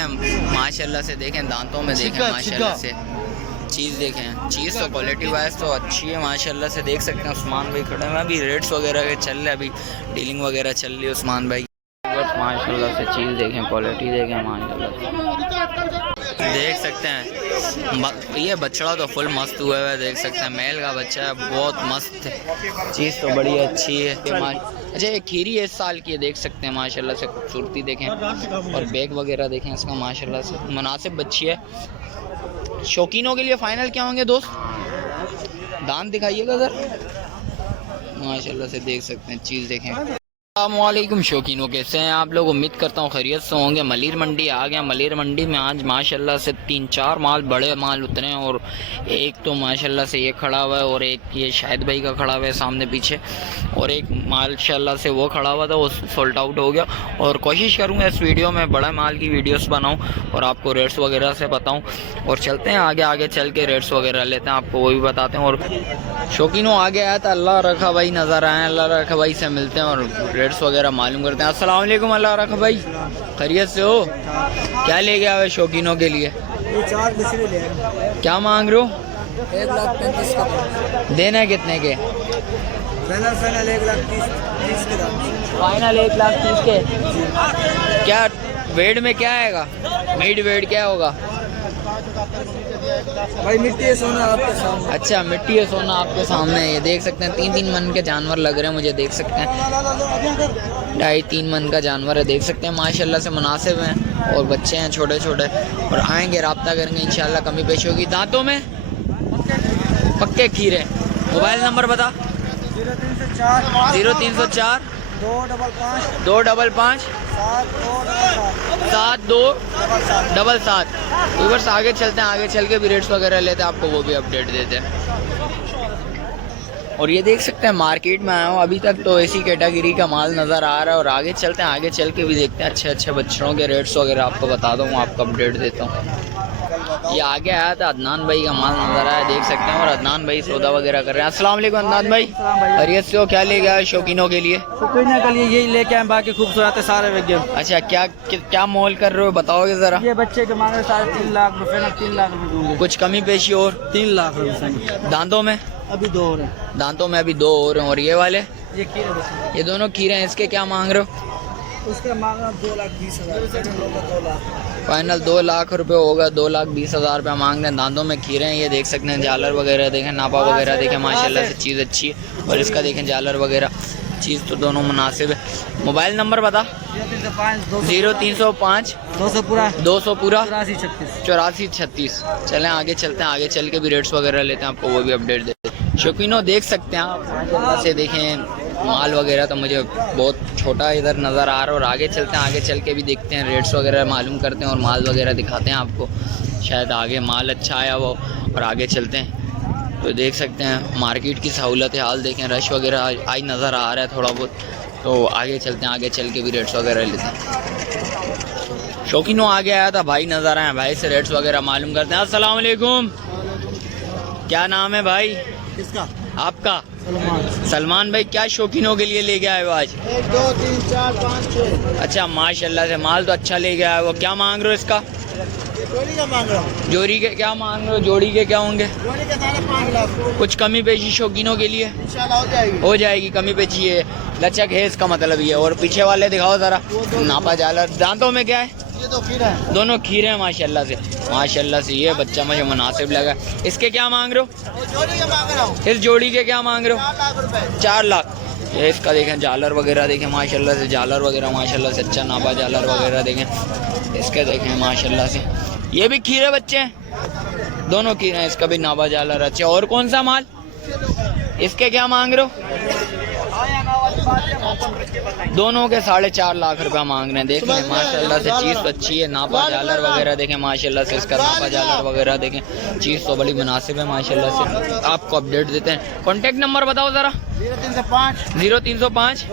हैं माशाल्लाह से, देखें दांतों में देखें माशाल्लाह से, चीज़ देखें, चीज़ तो क्वालिटी वाइज तो अच्छी है माशाल्लाह से। देख सकते हैं उस्मान भाई खड़े हैं, अभी रेट्स वगैरह के चल रहे हैं, अभी डीलिंग वगैरह चल रही है उस्मान भाई। बस माशाल्लाह से चीज़ देखें, क्वालिटी देखें माशाल्लाह से। देख सकते हैं ये बछड़ा तो फुल मस्त हुआ है, देख सकते हैं मेल का बच्चा है, बहुत मस्त है, चीज़ तो बड़ी अच्छी है। अच्छा ये खीरी इस साल की है, देख सकते हैं माशाल्लाह से, खूबसूरती देखें और बैग वगैरह देखें इसका माशाल्लाह से, मुनासिब बच्ची है। शौकीनों के लिए फ़ाइनल क्या होंगे दोस्त? दांत दिखाइएगा सर माशाल्लाह से, देख सकते हैं चीज़ देखें। अस्सलामुअलैकुम शौकीनों, कैसे हैं आप लोग? उम्मीद करता हूँ खैरियत से होंगे। मलिर मंडी आ गया। मलिर मंडी में आज माशाल्लाह से 3-4 माल बड़े माल उतरे हैं, और एक तो माशाल्लाह से ये खड़ा हुआ है, और एक ये शाहिद भाई का खड़ा हुआ है सामने पीछे, और एक माशाल्लाह से वो खड़ा हुआ था, वो सोल्ड आउट हो गया। और कोशिश करूँगा इस वीडियो में बड़ा माल की वीडियोस बनाऊँ और आपको रेट्स वगैरह से बताऊँ, और चलते हैं आगे चल के रेट्स वगैरह लेते हैं, आपको वो भी बताते हैं। और शौकीनों आगे आया था, अल्लाह रखा भाई नज़र आए, अल्लाह रखा भाई से मिलते हैं और रेट्स वगैरह मालूम करते हैं। अस्सलाम वालेकुम, अल्लाह रखा भाई, खैरियत से हो? क्या ले गया है शौकीनों के लिए? ये 4 दूसरे ले आए। क्या मांग रहे हो? 1,35,000 का देना कितने के? फाइनल 1,30,000 के दाम। फाइनल 1,30,000 के। क्या वेट में क्या आएगा? मिड वेट क्या होगा भाई? मिट्टी है सोना आपके सामने। अच्छा मिट्टी है सोना आपके सामने। ये देख सकते हैं 3-3 मन के जानवर लग रहे हैं मुझे, देख सकते हैं 2.5-3 मन का जानवर है, देख सकते हैं माशाल्लाह से मुनासिब हैं, और बच्चे हैं छोटे छोटे, और आएंगे रब्ता करेंगे इंशाल्लाह, कमी पेशी होगी। दांतों में पक्के खीरे। मोबाइल नंबर बता। 0304 255 7277। ऊपर से आगे चलते हैं, आगे चल के भी रेट्स वगैरह लेते हैं, आपको वो भी अपडेट देते हैं। और ये देख सकते हैं मार्केट में आया हूँ, अभी तक तो ऐसी कैटेगरी का माल नज़र आ रहा है, और आगे चलते हैं, आगे चल के भी देखते हैं अच्छे बच्चों के रेट्स वगैरह आपको बता दूँ, आपको अपडेट देता हूँ। ये आगे आया था अदनान भाई का माल नज़र आया, देख सकते हैं, और अदनान भाई सौदा वगैरह कर रहे हैं। अस्सलाम वालेकुम अदनान भाई, खैरियत से हो? क्या ले गया है शौकीनों के लिए? शौकीनों के लिए यही लेके आए, बाकी खूबसूरत है सारे विज्ञ। अच्छा क्या मोल कर रहे हो बताओगे ज़रा? ये बच्चे के मांग रहे 3.5 लाख रुपए, ना 3 लाख रुपए दूंगे। कुछ कमी पेशी और? 3 लाख रुपए। दांतों में अभी 2 हो रहे हैं। दांतों में अभी 2 हो रहे हैं। और ये वाले ये खीरे, ये दोनों खीरे हैं, इसके क्या मांग रहे हो? उसका मांगना 2,20,000। 2 लाख फाइनल 2 लाख रुपए होगा, 2,20,000 रुपये मांग रहे हैं। दांतों में खीरे हैं, ये देख सकते हैं, जालर वगैरह देखें, नापा वगैरह देखें माशाल्लाह से, चीज़ अच्छी है, और इसका देखें जालर वगैरह, चीज़ तो दोनों मुनासिब है। मोबाइल नंबर बता। 0305 200 पूरा 8436। चलें आगे चलते हैं, आगे चल के भी रेट्स वगैरह लेते हैं, आपको वो भी अपडेट देते हैं। शौकीनों देख सकते हैं आप माशाल्लाह से, देखें माल वगैरह तो मुझे बहुत छोटा इधर नज़र आ रहा है, और आगे चलते हैं, आगे चल के भी देखते हैं, रेट्स वगैरह मालूम करते हैं, और माल वगैरह दिखाते हैं आपको, शायद आगे माल अच्छा आया वो, और आगे चलते हैं। तो देख सकते हैं मार्केट की सहूलत हाल देखें, रश वगैरह आज नज़र आ रहा है थोड़ा बहुत, तो आगे चलते हैं, आगे चल के भी रेट्स वगैरह लेते हैं। शौकीनों आगे आया था भाई नज़र आए, भाई से रेट्स वगैरह मालूम करते हैं। अस्सलाम वालेकुम, क्या नाम है भाई? किसका? आपका? सलमान भाई, क्या शौकीनों के लिए ले गया है वो आज? 1 2 3 4 5 6। अच्छा माशाल्लाह से माल तो अच्छा ले गया है वो। क्या मांग रहे हो इसका? जोड़ी का मांग रहा हूँ। जोड़ी के क्या मांग रहे हो? जोड़ी के क्या होंगे? जोड़ी के 5.5 लाख। कुछ कमी पेशी शौकीनों के लिए इंशाल्लाह हो जाएगी। हो जाएगी, कमी पेशी है, लचक है इसका मतलब ये। और पीछे वाले दिखाओ ज़रा, नापा जालर। दांतों में क्या है? ये 2 खीरे हैं। दोनों खीरे हैं माशाल्लाह से, माशाल्लाह से। ये बच्चा मुझे मुनासिब लगा। इसके क्या मांग रहे हो? जोड़ी के मांग रहा हूँ। इस जोड़ी के क्या मांग रहे हो? 4 लाख रुपए। 4 लाख। ये इसका देखें जालर वगैरह देखें माशाल्लाह से, जालर वगैरह माशाल्लाह से अच्छा नापा जालर वगैरह देखें, इसके देखें माशाल्लाह से। ये भी खीरे बच्चे हैं, दोनों खीरे हैं, इसका भी नापा जालर अच्छा। और कौन सा माल? इसके क्या मांग रहे हो? दोनों के 4.5 लाख रुपया मांग रहे हैं। देख लें माशाल्लाह से, चीज़ तो अच्छी है, नापा जालर वगैरह देखें माशाल्लाह से, इसका नापा जालर वगैरह देखें, चीज़ तो बड़ी मुनासिब है माशाल्लाह से। आपको अपडेट देते हैं। कॉन्टेक्ट नंबर बताओ ज़रा। 0305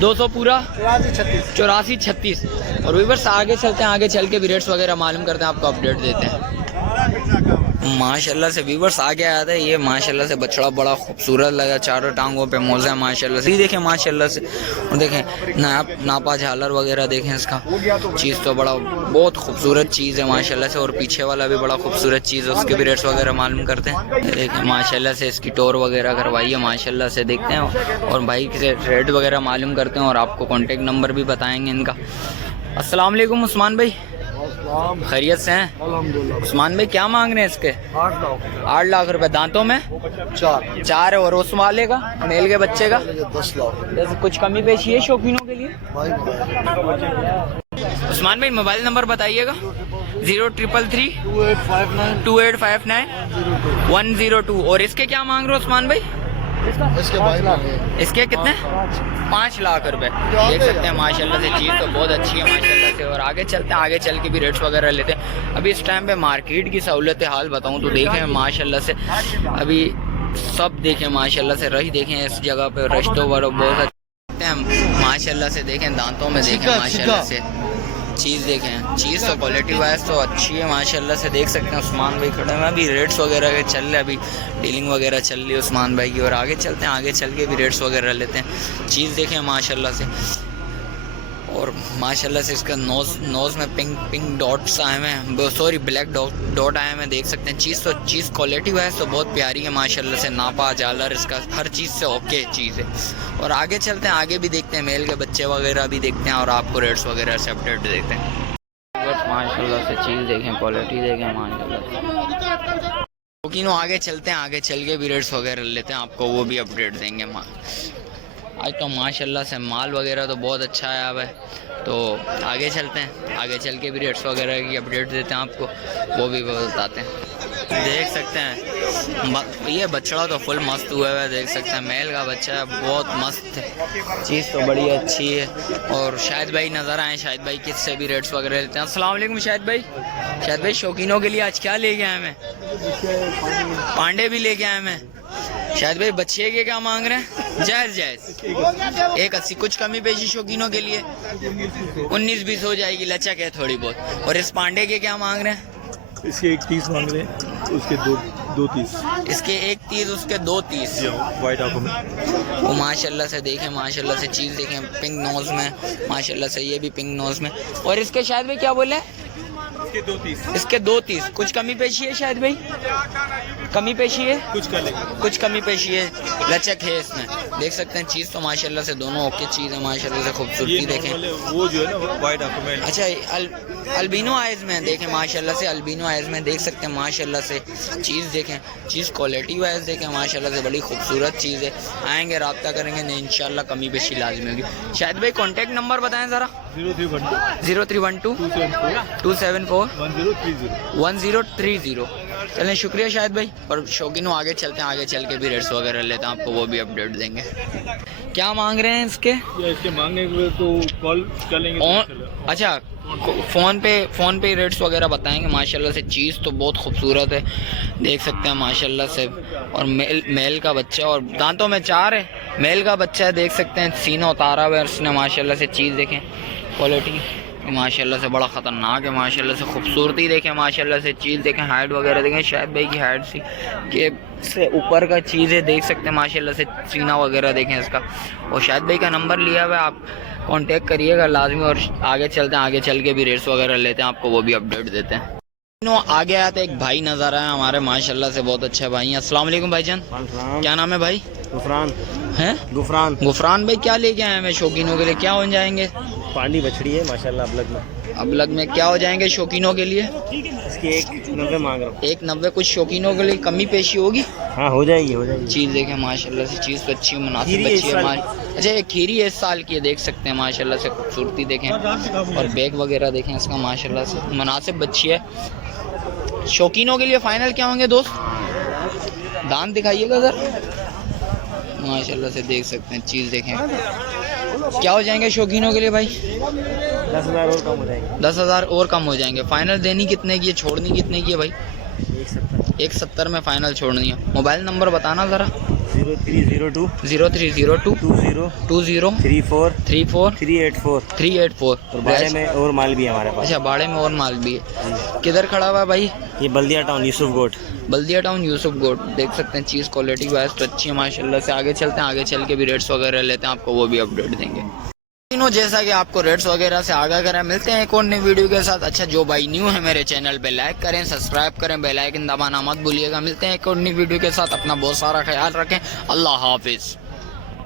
200 पूरा 8436। और वीवर से आगे चलते हैं, आगे चल के भी रेट्स वगैरह मालूम करते हैं, आपको अपडेट देते हैं। माशाल्लाह से व्यूवर्स आगे आया था ये माशाल्लाह से बछड़ा बड़ा खूबसूरत लगा, चारों टांगों पे मोजा माशाल्लाह से। ये देखें माशाल्लाह से, और देखें नापा झालर वगैरह देखें इसका, चीज़ तो बड़ा बहुत खूबसूरत चीज़ है माशाल्लाह से। और पीछे वाला भी बड़ा खूबसूरत चीज़ है, उसके भी रेट्स वगैरह मालूम करते हैं। देखें माशाल्लाह से इसकी टोर वगैरह करवाइए माशाल्लाह से, देखते हैं और भाई से रेट वगैरह मालूम करते हैं और आपको कॉन्टेक्ट नंबर भी बताएँगे इनका। अस्सलाम वालेकुम उस्मान भाई, खैरियत से हैं? अल्हम्दुलिल्लाह। उस्मान भाई क्या मांग रहे हैं इसके? 8 लाख रुपए। दांतों में 4 है। और उस वाले का मेल के बच्चे का 10 लाख। जैसे कुछ कमी पेशी है शौकीनों के लिए? उस्मान भाई मोबाइल नंबर बताइएगा। 0333 2859 102। और इसके क्या मांग रहे हो उस्मान भाई? इसके कितने? 5 लाख रुपए। देख सकते हैं माशाल्लाह से चीज़ तो बहुत अच्छी है माशाल्लाह से। और आगे चलते हैं, आगे चल के भी रेट्स वगैरह लेते हैं। अभी इस टाइम पे मार्केट की सहूलत हाल बताऊं तो देखें माशाल्लाह से, अभी सब देखें माशाल्लाह से, रश देखें इस जगह पे, रश तो बहुत अच्छे हैं माशाल्लाह से। देखें दांतों में देखें माशाल्लाह से, चीज़ देखें, चीज़ तो क्वालिटी वाइज तो अच्छी है माशाल्लाह से। देख सकते हैं उस्मान भाई खड़े हैं, अभी रेट्स वगैरह के चल रहे हैं, अभी डीलिंग वगैरह चल रही है उस्मान भाई की। और आगे चलते हैं, आगे चल के भी रेट्स वगैरह लेते हैं। चीज़ देखें माशाल्लाह से, और माशाल्लाह से इसका नोज़ में पिंक डॉट्स आए हुए हैं, सॉरी ब्लैक डॉट आए हुए हैं। देख सकते हैं चीज़ क्वालिटी वाइज तो बहुत प्यारी है माशाल्लाह से। नापा झालर इसका हर चीज़ से ओके चीज़ है। और आगे चलते हैं, आगे भी देखते हैं, मेल के बच्चे वगैरह भी देखते हैं और आपको रेट्स वगैरह से अपडेट देते हैं। बस माशाल्लाह से चीज़ देखें, क्वालिटी देखें माशाल्लाह से। शौकीनों आगे चलते हैं, आगे चल के भी रेट्स वगैरह लेते हैं, आपको वो भी अपडेट देंगे। आज तो माशाल्लाह से माल वगैरह तो बहुत अच्छा है अब है। तो आगे चलते हैं, आगे चल के भी रेट्स वगैरह की अपडेट देते हैं आपको, वो भी बताते हैं। देख सकते हैं ये बछड़ा तो फुल मस्त हुआ है, देख सकते हैं मेल का बच्चा है, बहुत मस्त है, चीज़ तो बड़ी अच्छी है। और शाहिद भाई नज़र आए, शाहिद भाई किससे भी रेट्स वगैरह लेते हैं। अस्सलाम वालेकुम शाहिद भाई। शाहिद भाई शौकीनों के लिए आज क्या लेके आए हैं? पांडे भी लेके आए हैं। शायद भाई बच्चे के क्या मांग रहे हैं? जायज़ 180। कुछ कमी पेशी शौकीनों के लिए 19-20 हो जाएगी, लचक है थोड़ी बहुत। और इस पांडे के क्या मांग रहे हैं? इसके 130 मांग रहे हैं, उसके 230। इसके 130, उसके 230। वाइट आंखों में वो माशाल्लाह से देखें, माशाल्लाह से चीज़ देखें, पिंक नोज़ में माशाल्लाह से, ये भी पिंक नोज़ में। और इसके शायद भाई क्या बोले? इसके 230। इसके 230। कुछ कमी पेशी है शायद भाई? कमी पेशी है कुछ कमी पेशी है, लचक है इसमें। देख सकते हैं चीज़ तो माशाल्लाह से दोनों ओके चीज़ है माशाल्लाह से, खूबसूरती देखें। वो जो है ना वाइट आंखों में, अच्छा अल्बिनो आइज़ में देखें माशाल्लाह से, अल्बिनो आइज़ में देख सकते हैं माशाल्लाह से, चीज़ देखें, चीज़ क्वालिटी वाइज देखें माशाल्लाह से, बड़ी खूबसूरत चीज़ है। आएंगे रब्ता करेंगे नहीं इंशाल्लाह, कमी पेशी लाजमी होगी। शायद भाई कॉन्टैक्ट नंबर बताएं ज़रा। 0312 274 1030। चलें शुक्रिया शाहिद भाई। और शौकीनों आगे चलते हैं, आगे चल के भी रेट्स वगैरह लेते हैं, आपको वो भी अपडेट देंगे। क्या मांग रहे हैं इसके? इसके मांगने के तो कॉल करेंगे। अच्छा फ़ोन पे रेट्स वगैरह बताएंगे माशाल्लाह से। चीज़ तो बहुत खूबसूरत है, देख सकते हैं माशाल्लाह से। और मेल का बच्चा, और दांतों में 4 है, मेल का बच्चा है, देख सकते हैं सीना उतारा हुआ है उसने माशाल्लाह से। चीज़ देखें, क्वालिटी माशाल्लाह से बड़ा ख़तरनाक है माशाल्लाह से, खूबसूरती देखें माशाल्लाह से। चीज़ देखें, हाइट वगैरह देखें, शायद भाई की हाइट सी के से ऊपर का चीज़ है, देख सकते हैं माशाल्लाह से। सीना वगैरह देखें इसका। और शायद भाई का नंबर लिया हुआ है, आप कांटेक्ट करिएगा लाजमी। और आगे चलते हैं, आगे चल के भी रेट्स वगैरह लेते हैं, आपको वो भी अपडेट देते हैं। आगे आते एक भाई नज़र आए हमारे माशाल्लाह से, बहुत अच्छे भाई हैं। अस्सलाम वालेकुम भाईजान, क्या नाम है भाई? गुफरान हैं? गुफरान भाई क्या लेके आए हैं शौकीनों के लिए? क्या हो जाएंगे? पांडी बछड़ी है माशाल्लाह, अबलग में क्या हो जाएंगे शौकीनों के लिए? इसकी 190 मांग रहा हूँ। 190। कुछ शौकीनों के लिए कमी पेशी होगी? हाँ हो जाएगी। चीज़ देखें माशाल्लाह से, चीज़ तो अच्छी मुनासिब अच्छी है। अच्छा ये खीरी है, इस साल की है, देख सकते हैं माशाल्लाह से, खूबसूरती देखें। और बैग वगैरह देखें इसका माशाल्लाह से, मुनासिब बच्ची है। शौकीनों के लिए फ़ाइनल क्या होंगे दोस्त? दांत दिखाइएगा सर माशाल्लाह से, देख सकते हैं। चीज़ देखें, क्या हो जाएंगे शौकीनों के लिए भाई? 10,000 और कम हो जाएंगे। 10,000 और कम हो जाएंगे। फ़ाइनल देनी कितने की है, छोड़नी कितने की है भाई? 170। 170 में फ़ाइनल छोड़नी है। मोबाइल नंबर बताना ज़रा। 0302 0302 20 20 34 34 384 384। और बाड़े में और माल भी है हमारे पास। अच्छा, बाड़े में और माल भी है। किधर खड़ा हुआ है भाई? ये बल्दिया टाउन यूसुफ गोट। बल्दिया टाउन यूसुफ गोट। देख सकते हैं चीज़ क्वालिटी वाइज तो अच्छी है माशाल्लाह से। आगे चलते हैं, आगे चल के भी रेट्स वगैरह लेते हैं, आपको वो भी अपडेट देंगे। तीनों जैसा कि आपको रेट्स वगैरह से आगाह करें। मिलते हैं एक और नई वीडियो के साथ। अच्छा, जो भाई न्यू है मेरे चैनल पे, लाइक करें, सब्सक्राइब करें, बेल आइकन दबाना मत भूलिएगा। मिलते हैं एक और नई वीडियो के साथ। अपना बहुत सारा ख्याल रखें। अल्लाह हाफिज़।